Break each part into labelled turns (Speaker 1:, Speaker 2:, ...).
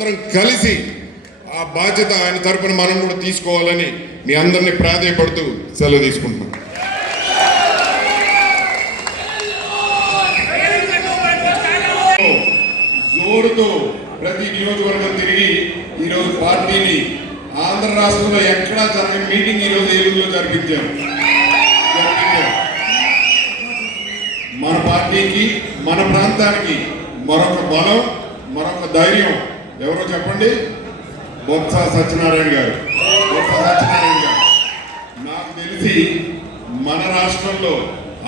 Speaker 1: అందరం కలిసి ఆ బాధ్యత ఆయన తరపున మనం కూడా తీసుకోవాలని మీ అందరినీ ప్రాధాయపడుతూ సెలవు తీసుకుంటున్నాం. జోరుతో ప్రతి నియోజకవర్గం తిరిగి ఈరోజు పార్టీని ఆంధ్ర రాష్ట్రంలో ఎక్కడా జరిగిన మీటింగ్ ఈరోజు ఏలూరులో జరిపించాం మన పార్టీకి మన ప్రాంతానికి మరొక బలం మరొక ధైర్యం ఎవరో చెప్పండి? బొత్స సత్యనారాయణ గారు. బొత్స సత్యనారాయణ గారు. నాకు తెలిసి మన రాష్ట్రంలో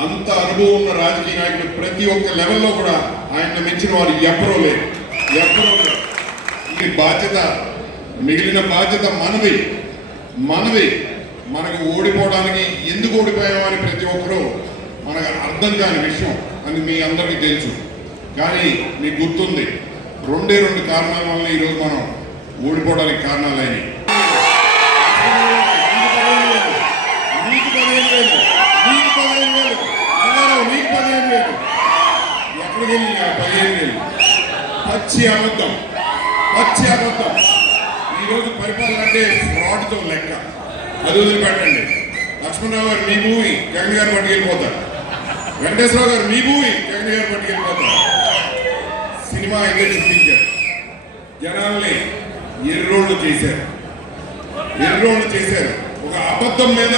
Speaker 1: అంత అనుభవం ఉన్న రాజకీయ నాయకులు ప్రతి ఒక్క లెవెల్లో కూడా ఆయన మెచ్చిన వారు ఎప్పుడో లేరు. ఎప్పుడో లేరు. ఈ బాధ్యత మిగిలిన బాధ్యత మనది. మనది. మనకు ఓడిపోవడానికి ఎందుకు ఓడిపోయామని ప్రతి ఒక్కరూ మనకు అర్థం కాని విషయం అని మీ అందరికీ తెలుసు. కానీ మీకు గుర్తుంది రెండే రెండు కారణాల వల్ల ఈరోజు మనం ఓడిపోవడానికి కారణాలైనవి. ఎక్కడికి వెళ్ళి పదిహేను వేలు పచ్చి అబద్ధం పచ్చి అబద్ధం. ఈరోజు పరిపాలన అంటే ఫ్రాడ్తో లెక్క. అది వదిలిపెట్టండి. లక్ష్మణరావు గారు మీ భూమి జగన్ గారు పట్టుకెళ్ళిపోతారు. వెంకటేశ్వరరావు గారు మీ భూమి జగన్ గారు పట్టుకెళ్ళిపోతారు. సినిమా అయితే జనాల్ని ఎర్రోళ్ళు చేశారు. ఎర్రోళ్ళు చేశారు. ఒక అబద్ధం మీద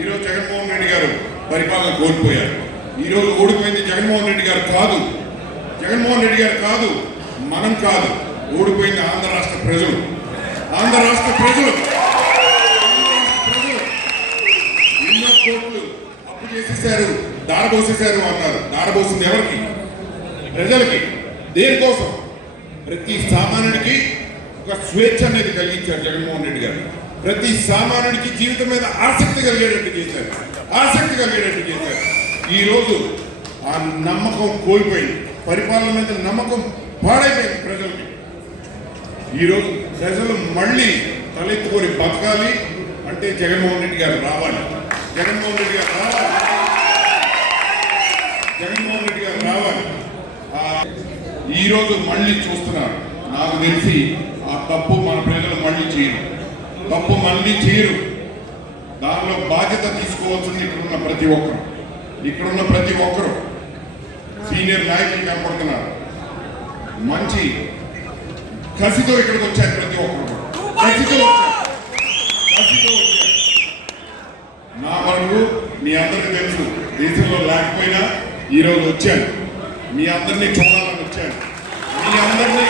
Speaker 1: ఈరోజు జగన్మోహన్ రెడ్డి గారు పరిపాలన కోల్పోయారు. ఈరోజు ఓడిపోయింది జగన్మోహన్ రెడ్డి గారు కాదు. జగన్మోహన్ రెడ్డి గారు కాదు మనం కాదు. ఓడిపోయింది ఆంధ్ర రాష్ట్ర ప్రజలు. ఆంధ్ర రాష్ట్ర ప్రజలు. ప్రజలు ఎన్నో కోట్లు అప్పు చేసేసారు దారబోసేశారు అన్నారు దారబోసింది ఎవరికి? ప్రజలకి. దేనికోసం? ప్రతి సామాన్యుడికి ఒక స్వేచ్ఛ అనేది కలిగించారు జగన్మోహన్ రెడ్డి గారు. ప్రతి సామాన్యుడికి జీవితం మీద ఆసక్తి కలిగేటట్టు చేశారు. ఆసక్తి కలిగేటట్టు చేశారు. ఈ రోజు ఆ నమ్మకం కోల్పోయింది. పరిపాలన మీద నమ్మకం పాడైపోయింది ప్రజలకి. ఈరోజు ప్రజలు మళ్ళీ తలెత్తుకొని బతకాలి. అంటే జగన్మోహన్ రెడ్డి గారు రావాలి. జగన్మోహన్ రెడ్డి గారు రావాలి. జగన్మోహన్ రెడ్డి గారు రావాలి ఆ, ఈరోజు మళ్ళీ చూస్తున్నారు. నాకు తెలిసి ఆ తప్పు మన ప్రజలు మళ్ళీ చేయరు. తప్పు మళ్ళీ చేయరు. దానిలో బాధ్యత తీసుకోవాల్సింది ఇక్కడున్న ప్రతి ఒక్కరు. ఇక్కడున్న ప్రతి ఒక్కరు సీనియర్ నాయకులు కనపడుతున్నారు. మంచి కసితో ఇక్కడికి వచ్చారు ప్రతి ఒక్కరు. కసితో కసితో నా వరకు మీ అందరికీ తెలుసు దేశంలో లేకపోయినా ఈరోజు వచ్చాను మీ అందరినీ చూడాలని వచ్చాను మీ అందరినీ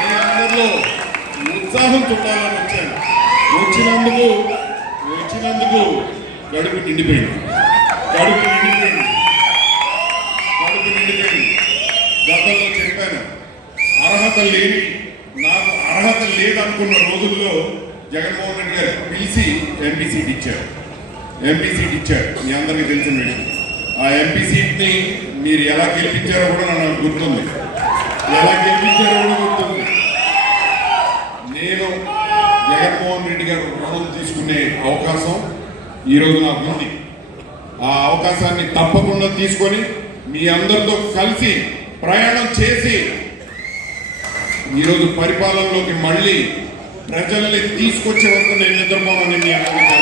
Speaker 1: మీ అందరిలో ఉత్సాహం చూడాలని వచ్చాను వచ్చినందుకు వచ్చినందుకు గడుపు నిండిపోయింది. గడుపు నిండిపోయింది. గడుపు నిండిపోయింది. గతంలో చెప్పాను అర్హత లేని నాకు అర్హత లేదనుకున్న రోజుల్లో జగన్మోహన్ రెడ్డి గారు పిలిచి ఎంపీ సీట్ ఇచ్చారు. ఎంపీ సీట్ ఇచ్చారు. మీ అందరికీ తెలిసిన విషయం. ఆ ఎంపీ సీట్ని మీరు ఎలా గెలిపించారో కూడా నాకు గుర్తుంది. ఎలా గెలిపించారో కూడా గుర్తుంది. నేను జగన్మోహన్ రెడ్డి గారు రుణం తీసుకునే అవకాశం ఈరోజు నాకు ఉంది. ఆ అవకాశాన్ని తప్పకుండా తీసుకొని మీ అందరితో కలిసి ప్రయాణం చేసి ఈరోజు పరిపాలనలోకి మళ్ళీ ప్రజల్ని తీసుకొచ్చే వరకు నేను నిద్రపోనని మీ అందరికీ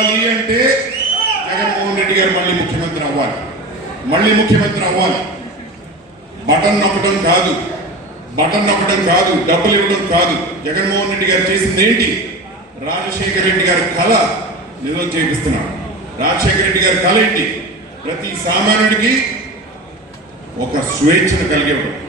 Speaker 1: తెలుసు. అంటే జగన్మోహన్ రెడ్డి గారు మళ్ళీ ముఖ్యమంత్రి అవ్వాలి. మళ్ళీ ముఖ్యమంత్రి అవ్వాలి. బటన్ నొక్కడం కాదు. బటన్ నొక్కడం కాదు. డబ్బులు ఇవ్వడం కాదు. జగన్మోహన్ రెడ్డి గారు చేసింది ఏంటి? రాజశేఖర రెడ్డి గారి కళ నిజం చేపిస్తున్నాడు. రాజశేఖర రెడ్డి గారి కళ ఏంటి? ప్రతి సామాన్యుడికి ఒక స్వేచ్ఛను కలిగేవాడు.